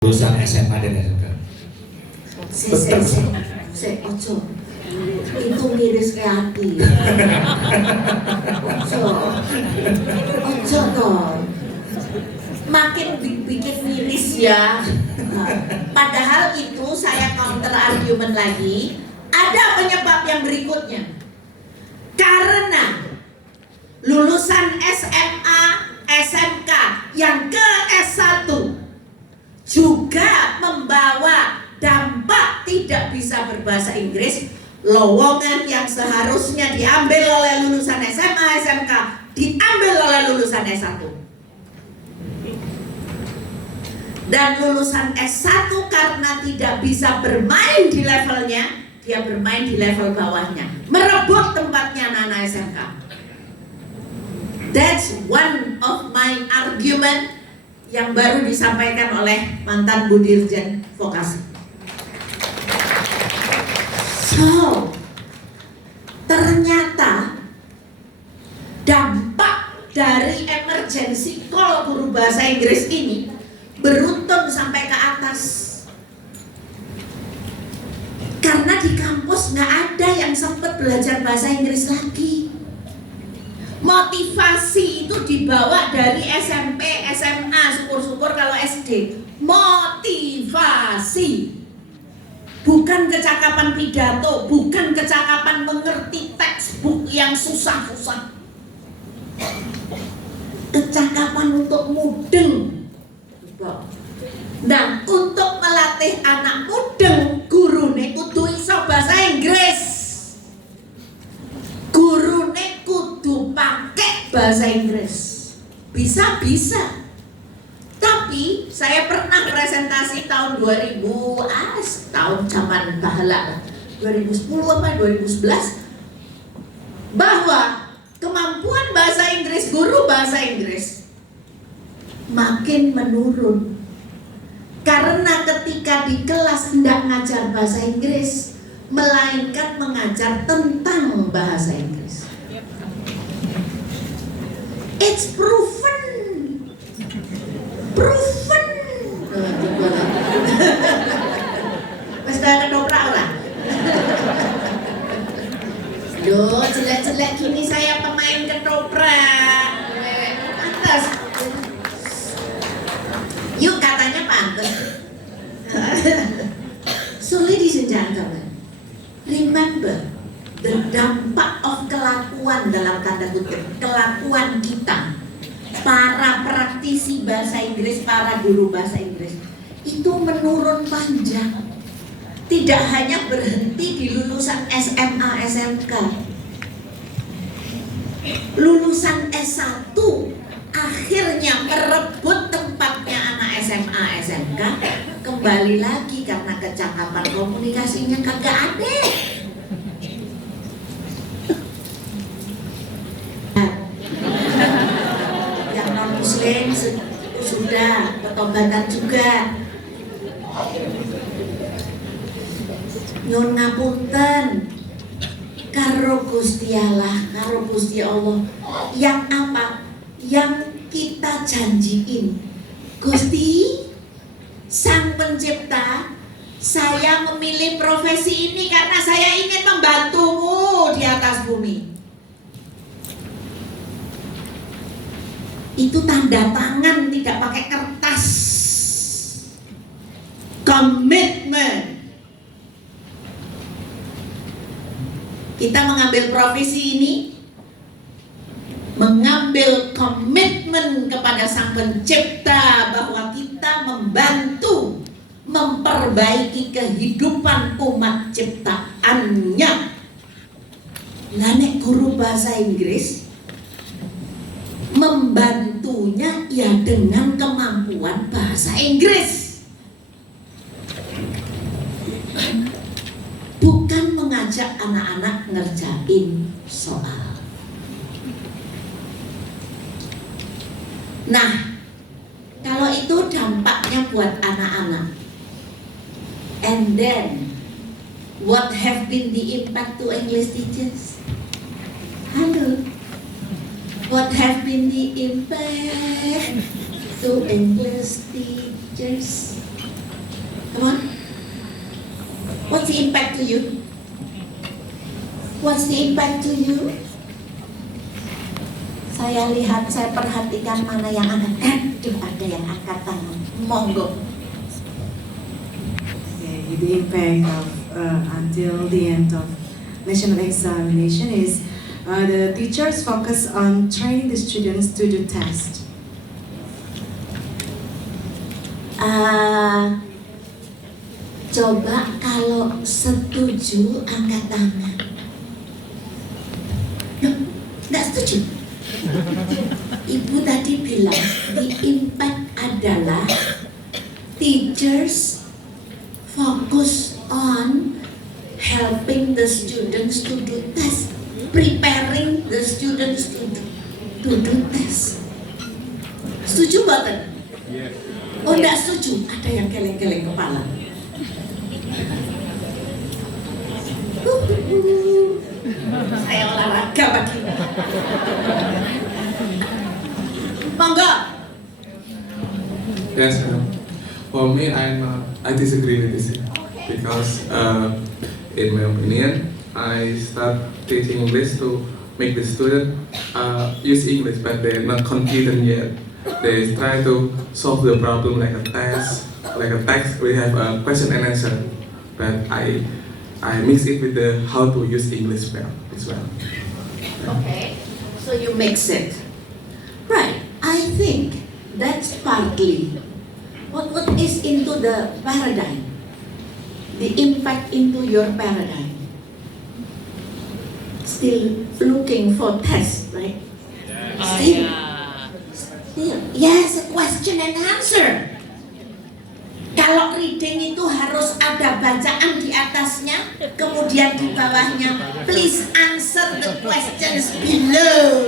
lulusan SMA dan SMK. Ojo. Itu miris ke hati. Ojo toh. Makin bikin miris ya. Padahal itu saya counter argument lagi. Ada penyebab yang berikutnya. Karena lulusan SMA, SMK yang ke S1 juga membawa dampak tidak bisa berbahasa Inggris. Lowongan yang seharusnya diambil oleh lulusan SMA, SMK diambil oleh lulusan S1. Dan lulusan S1 karena tidak bisa bermain di levelnya, dia bermain di level bawahnya, merebut tempatnya anak-anak SMK. That's one of my argument yang baru disampaikan oleh mantan Bu Dirjen Vokasi. So, ternyata dampak dari emergency call guru bahasa Inggris ini beruntun sampai ke atas. Karena di kampus nggak ada yang sempat belajar bahasa Inggris lagi. Motivasi itu dibawa dari SMP, SMA, syukur-syukur kalau SD. Motivasi. Bukan kecakapan pidato, bukan kecakapan mengerti textbook yang susah-susah. Kecakapan untuk mudeng. Nah, untuk melatih anak mudeng, gurune kudu iso bahasa Inggris. Gurune kudu pakai bahasa Inggris. Bisa. Tapi saya pernah presentasi tahun 2000, tahun zaman bahala 2010 apa 2011, bahwa kemampuan bahasa Inggris guru bahasa Inggris makin menurun. Karena ketika di kelas hendak ngajar bahasa Inggris, melainkan mengajar tentang bahasa Inggris. It's proven. Mas dah ketoprak ora? Loh, jelek-jelek gini saya pemain ketoprak. Pantes. Yuk katanya pantes. So ladies and gentlemen, remember the dampak of kelakuan dalam tanda kutip, kelakuan kita, para praktisi bahasa Inggris, para guru bahasa Inggris itu menurun panjang. Tidak hanya berhenti di lulusan SMA, SMK. Lulusan S1 akhirnya merebut tempatnya anak SMA, SMK. Kembali lagi karena kecakapan komunikasinya kagak ada. Yang non muslim sudah petobatan juga. Nyun ngapunten karo Gusti Allah, karo Gusti Allah. Yang apa? Yang kita janjiin. Gusti, Sang Pencipta, saya memilih profesi ini karena saya ingin membantumu di atas bumi. Itu tanda tangan, tidak pakai kertas. Komitmen. Kita mengambil profesi ini, mengambil komitmen kepada Sang Pencipta bahwa kita membantu memperbaiki kehidupan umat ciptaannya. Lah nek guru bahasa Inggris membantunya ya dengan kemampuan bahasa Inggris. Bukan mengajak anak-anak ngerjain soal. Nah, kalau itu dampaknya buat anak-anak. And then, what have been the impact to English teachers? Halo. What have been the impact to English teachers? What's the impact to you? What's the impact to you? Saya lihat, saya perhatikan mana yang angkat. Ada yang angkat tangan. Monggo. Okay, the impact of until the end of national examination is the teachers focus on training the students to do test. Coba kalau setuju angkat tangan. Loh, nggak setuju? Ibu tadi bilang the impact adalah teachers focus on helping the students to do test, preparing the students to do test. Setuju banget? Oh, enggak setuju? Ada yang geleng-geleng kepala. Saya olahraga pagi. Monggo. Yes, for me, I disagree with this because in my opinion, I start teaching English to make the student use English, but they're not confident yet. They try to solve the problem like a test, like a text. We have a question and answer, but I mix it with the how to use English well as well. Okay, so you mix it. Right, I think that's partly what is into the paradigm, the impact into your paradigm. Still looking for tests, right? Still, yes, a question and answer. Kalau reading itu harus ada bacaan di atasnya, kemudian di bawahnya, please answer the questions below.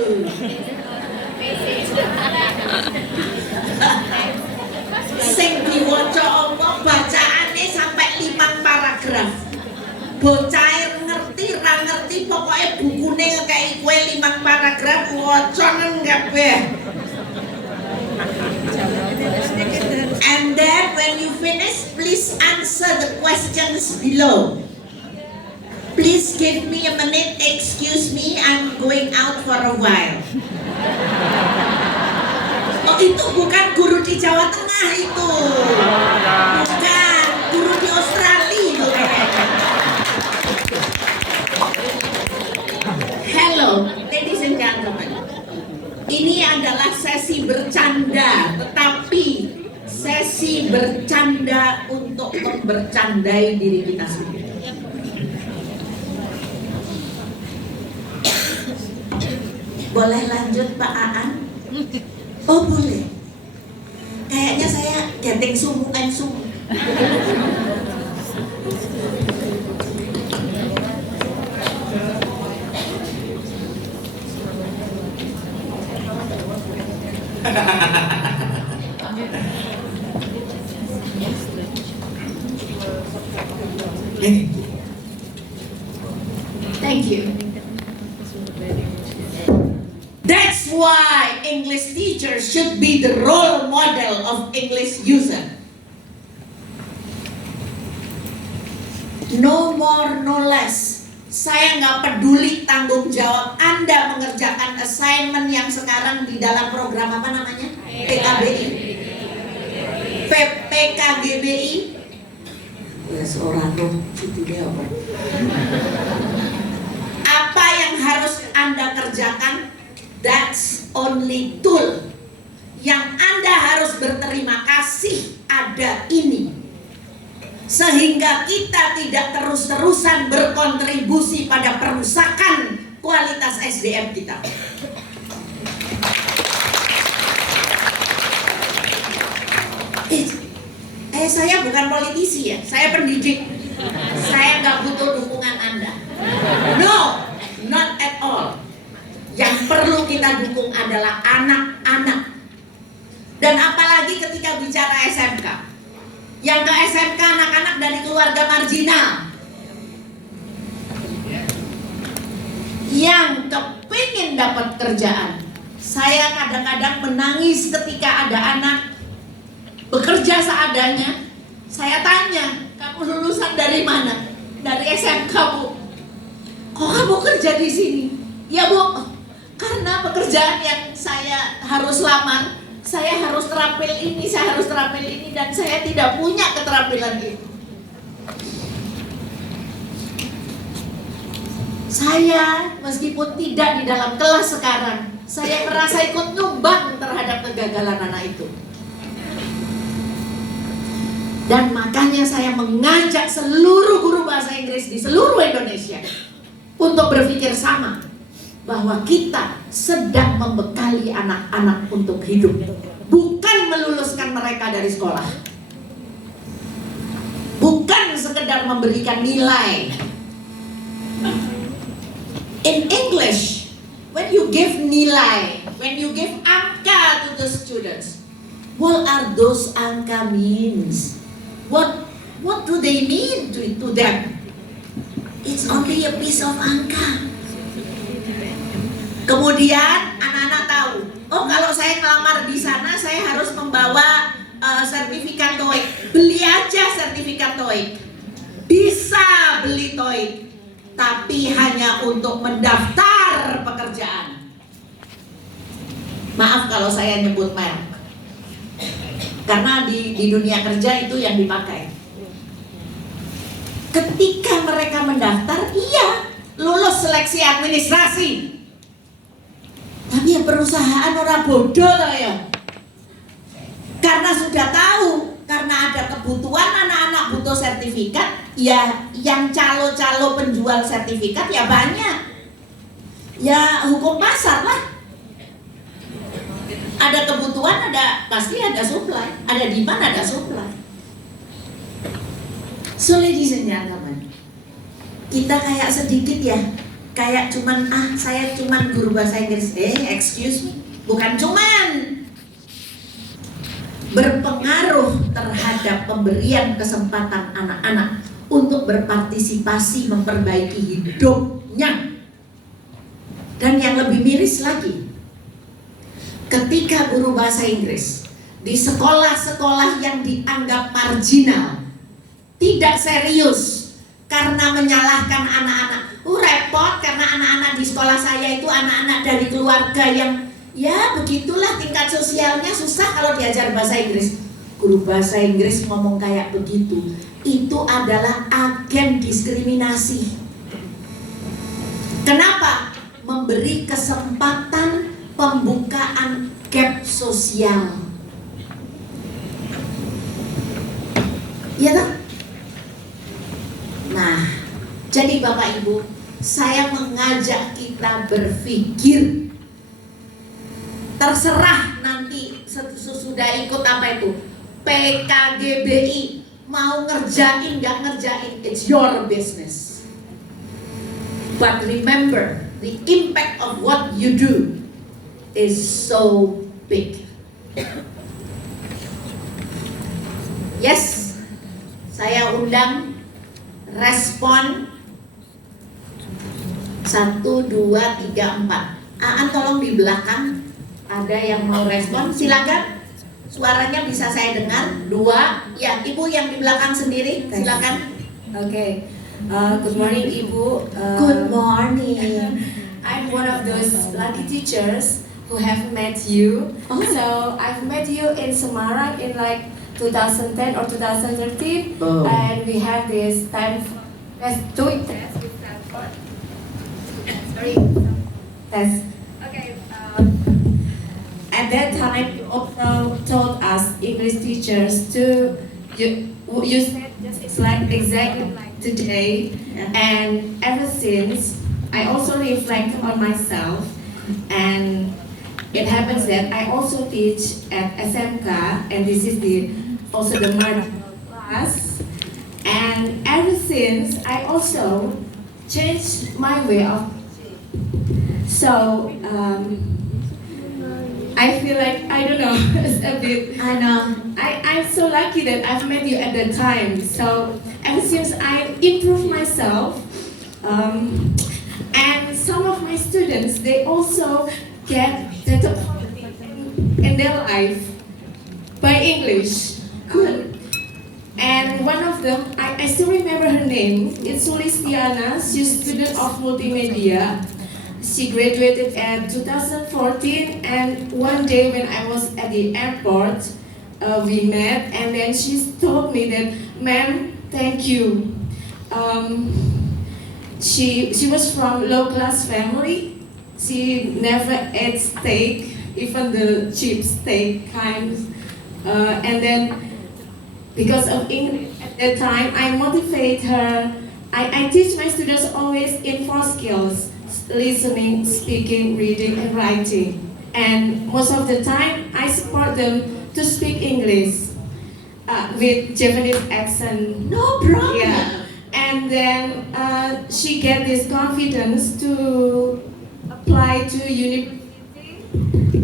Sing diwaca apa bacaane sampai 5 paragraf. Bocah ngerti ra ngerti pokoke bukune ngekeki kowe 5 paragraf waca nang kabeh. And then when you finish, please answer the questions below. Please give me a minute, excuse me, I'm going out for a while. Oh, itu bukan guru di Jawa Tengah itu. Bukan, guru di Australia itu. Hello, ladies and gentlemen. Ini adalah sesi bercanda, tetapi sesi bercanda untuk membercandai diri kita sendiri. Boleh lanjut Pak Aan? Oh boleh. Kayaknya saya getting sumukan sumu. Thank you. That's why English teachers should be the role model of English user. No more, no less. Saya nggak peduli tanggung jawab Anda mengerjakan assignment yang sekarang di dalam program apa namanya? PKBI. PKGBI. Ya seorang tuh itu dia apa? Apa yang harus Anda kerjakan? That's only tool. Yang Anda harus berterima kasih ada ini. Sehingga kita tidak terus-terusan berkontribusi pada perusakan kualitas SDM kita. Saya bukan politisi ya, saya pendidik. Saya nggak butuh dukungan Anda. No, not at all. Yang perlu kita dukung adalah anak-anak. Dan apalagi ketika bicara SMK. Yang ke SMK anak-anak dari keluarga marginal. Yang kepingin dapat kerjaan. Saya kadang-kadang menangis ketika ada anak bekerja seadanya. Saya tanya, kamu lulusan dari mana? dari SMK, Bu. Kok kamu kerja di sini? Ya, Bu, karena pekerjaan yang saya harus lamar, saya harus terampil ini, saya harus terampil ini, dan saya tidak punya keterampilan itu. Saya meskipun tidak di dalam kelas sekarang, saya merasa ikut nyumbang terhadap kegagalan anak itu. Dan makanya saya mengajak seluruh guru bahasa Inggris di seluruh Indonesia untuk berpikir sama, bahwa kita sedang membekali anak-anak untuk hidup, bukan meluluskan mereka dari sekolah, bukan sekedar memberikan nilai. In English, when you give nilai, when you give angka to the students, what are those angka means? What do they mean to them? It's only a piece of angka. Kemudian anak-anak tahu, oh kalau saya ngelamar di sana saya harus membawa sertifikat TOEIC. Beli aja sertifikat TOEIC. Bisa beli TOEIC, tapi hanya untuk mendaftar pekerjaan. Maaf kalau saya nyebut merek, karena di dunia kerja itu yang dipakai. Ketika mereka mendaftar, iya, lulus seleksi administrasi. Tapi ya perusahaan orang bodoh toh ya. Karena sudah tahu, karena ada kebutuhan anak-anak butuh sertifikat, ya yang calo-calo penjual sertifikat ya banyak. Ya hukum pasar lah. Ada kebutuhan, pasti ada supply. Ada demand, ada supply. So ladies and gentlemen, kita kayak sedikit ya, kayak cuman saya cuman guru bahasa Inggris. Excuse me, bukan cuman. Berpengaruh terhadap pemberian kesempatan anak-anak untuk berpartisipasi memperbaiki hidupnya. Dan yang lebih miris lagi, ketika guru bahasa Inggris di sekolah-sekolah yang dianggap marginal, tidak serius karena menyalahkan anak-anak. Repot karena anak-anak di sekolah saya itu anak-anak dari keluarga yang ya begitulah tingkat sosialnya, susah kalau diajar bahasa Inggris. Guru bahasa Inggris ngomong kayak begitu, itu adalah agen diskriminasi. Kenapa? Memberi kesempatan pembukaan gap sosial. Iya tak? Nah, jadi Bapak Ibu, saya mengajak kita berpikir. Terserah nanti sesudah ikut apa itu PKGBI, mau ngerjain nggak ngerjain, it's your business. But remember, the impact of what you do is so big. Yes, saya undang respon 1, 2, 3, 4. Aan tolong di belakang ada yang mau respon, silakan. Suaranya bisa saya dengar. 2, ya Ibu yang di belakang sendiri, silakan. Okay. Good morning, Ibu. Good morning. I'm one of those lucky teachers who have met you. Oh. So I've met you in Semarang in like 2010 or 2013, Oh. and we have this time doing test with Stanford. Sorry, test. Okay. At that time, you also told us English teachers to you said just like exactly like today, and ever since I also reflect on myself, and it happens that I also teach at SMK, and this is also the marginal class, and ever since I also changed my way of teaching. So I feel like, I don't know, it's a bit, I know. I'm so lucky that I've met you at that time. So ever since I improved myself, and some of my students, they also get better in their life by English. Good. And one of them, I still remember her name. It's Sulistiana. She's a student of multimedia. She graduated at 2014, and one day when I was at the airport, we met, and then she told me that, "Ma'am, thank you." She was from low-class family. She never ate steak, even the cheap steak kinds. And then, because of English at that time, I motivate her. I teach my students always in 4 skills: listening, speaking, reading, and writing. And most of the time, I support them to speak English with Japanese accent. No problem. Yeah. And then she get this confidence to apply to university.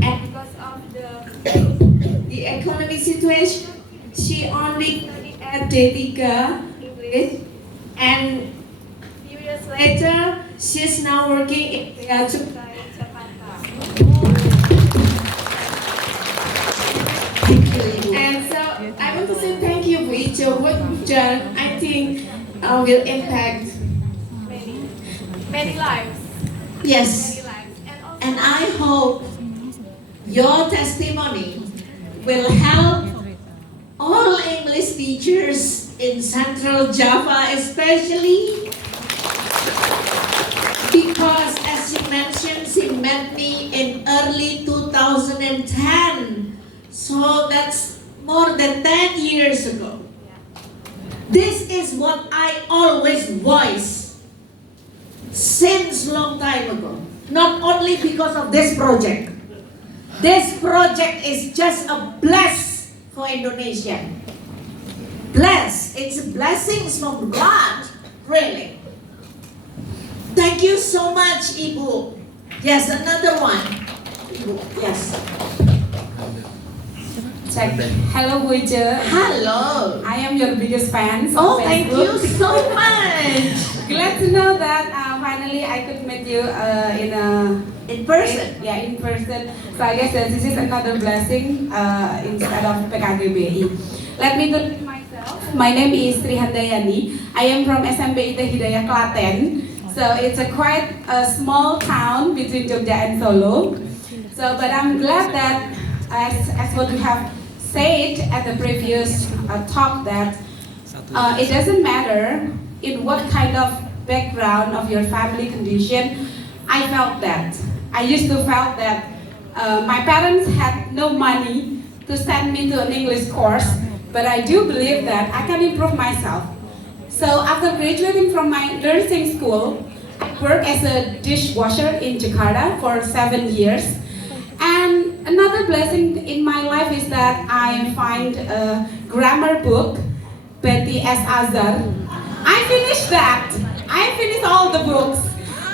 And because of the economic situation, she only studied at D3 English. And few years later, she's now working in Bea Cukai, Jakarta. Thank you, Ibu. And so I want to say thank you, Bu Ijo. What you've done, I think, will impact many lives. Yes, Many lives. And also, and I hope your testimony will help all English teachers in Central Java, especially because, as she mentioned, she met me in early 2010. So that's more than 10 years ago. This is what I always voice since long time ago. Not only because of this project. This project is just a bless for Indonesia. Bless. It's blessings from God, really. Thank you so much, Ibu. Yes, another one. Ibu, yes. Check. Hello, Bu Ijo. Hello. I am your biggest fan. Oh, thank you so much. Glad to know that finally I could meet you In person. in person. So I guess that this is another blessing instead of PKGBI. Let me introduce myself. My name is Sri Handayani. I am from SMB IT Hidayah Klaten. So it's a quite a small town between Jogja and Solo. So, but I'm glad that as what we have said at the previous talk, that it doesn't matter in what kind of background of your family condition. I felt that. I used to felt that my parents had no money to send me to an English course, but I do believe that I can improve myself. So after graduating from my nursing school, I worked as a dishwasher in Jakarta for 7 years. And another blessing in my life is that I find a grammar book, Betty S. Azhar. I finished that. I finished all the books.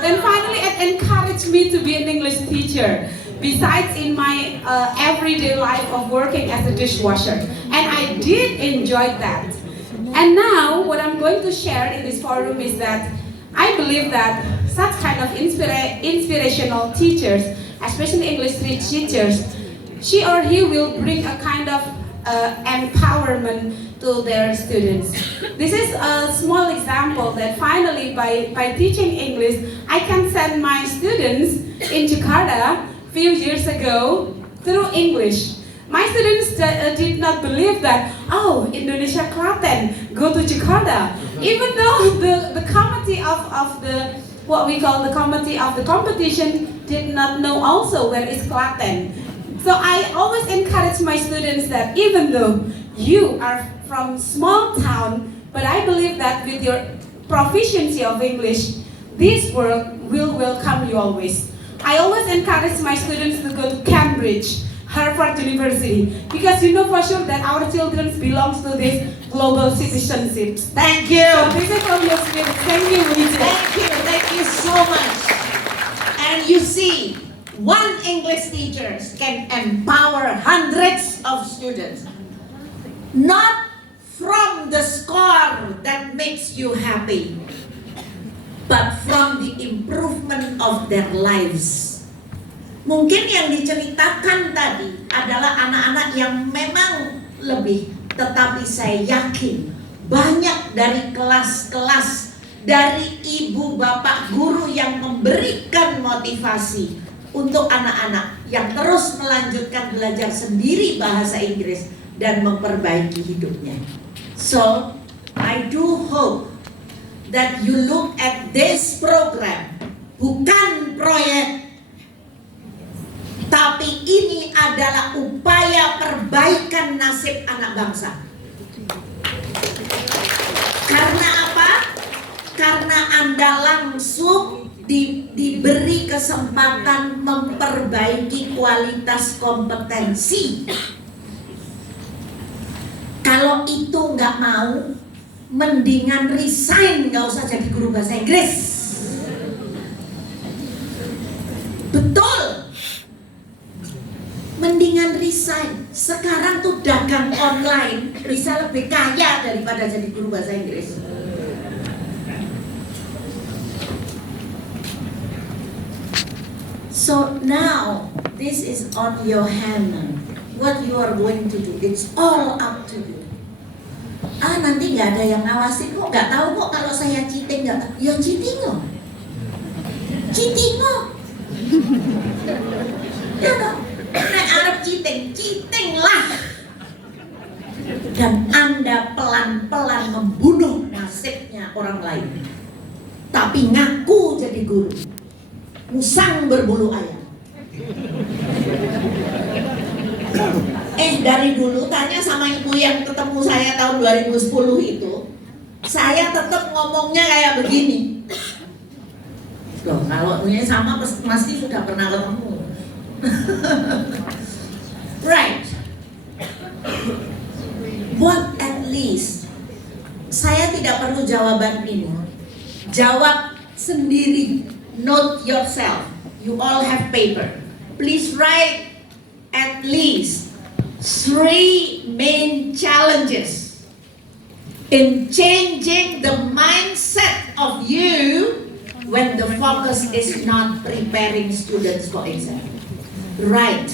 Then finally it encouraged me to be an English teacher, besides in my everyday life of working as a dishwasher. And I did enjoy that. And now what I'm going to share in this forum is that I believe that such kind of inspirational teachers, especially English teachers, she or he will bring a kind of empowerment to their students. This is a small example that finally by teaching English, I can send my students in Jakarta few years ago through English. My students did not believe that, oh, Indonesia Klaten, go to Jakarta. Even though the committee of the, what we call the committee of the competition did not know also where is Klaten. So I always encourage my students that even though you are from small town, but I believe that with your proficiency of English, this world will welcome you always. I always encourage my students to go to Cambridge, Harvard University, because you know for sure that our children belongs to this global citizenship. Thank you. So this is from your spirit. Thank you, Luigi. Thank you so much. And you see, one English teacher can empower hundreds of students. Not from the score that makes you happy, but from the improvement of their lives. Mungkin yang diceritakan tadi adalah anak-anak yang memang lebih, tetapi saya yakin banyak dari kelas-kelas, dari ibu bapak guru yang memberikan motivasi untuk anak-anak yang terus melanjutkan belajar sendiri bahasa Inggris dan memperbaiki hidupnya. So, I do hope that you look at this program bukan proyek, tapi ini adalah upaya perbaikan nasib anak bangsa. Karena apa? Karena Anda langsung diberi kesempatan memperbaiki kualitas kompetensi. Kalau itu nggak mau, mendingan resign, nggak usah jadi guru bahasa Inggris. Betul. Mendingan resign. Sekarang tuh dagang online bisa lebih kaya daripada jadi guru bahasa Inggris. So now this is on your hand. What you are going to do, it's all up to you. Nanti nggak ada yang ngawasin kok, nggak tahu kok kalau saya cheating nggak tahu. Ya cheating kok. Cheating kok. Ya dong. Nek arep cheating lah. Dan Anda pelan-pelan membunuh nasibnya orang lain. Tapi ngaku jadi guru. Musang berbulu ayam. Dari dulu tanya sama ibu yang ketemu saya tahun 2010 itu, saya tetap ngomongnya kayak begini. Loh, kalau punya sama pasti sudah pernah ketemu. Right. What at least, saya tidak perlu jawaban ini. Jawab sendiri. Note yourself. You all have paper. Please write at least 3 main challenges in changing the mindset of you when the focus is not preparing students for exam. Right.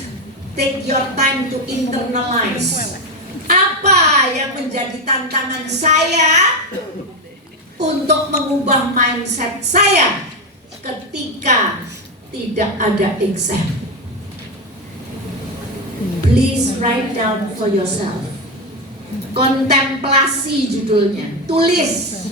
Take your time to internalize. Apa yang menjadi tantangan saya untuk mengubah mindset saya ketika tidak ada exam? Please write down for yourself. Kontemplasi judulnya. Tulis.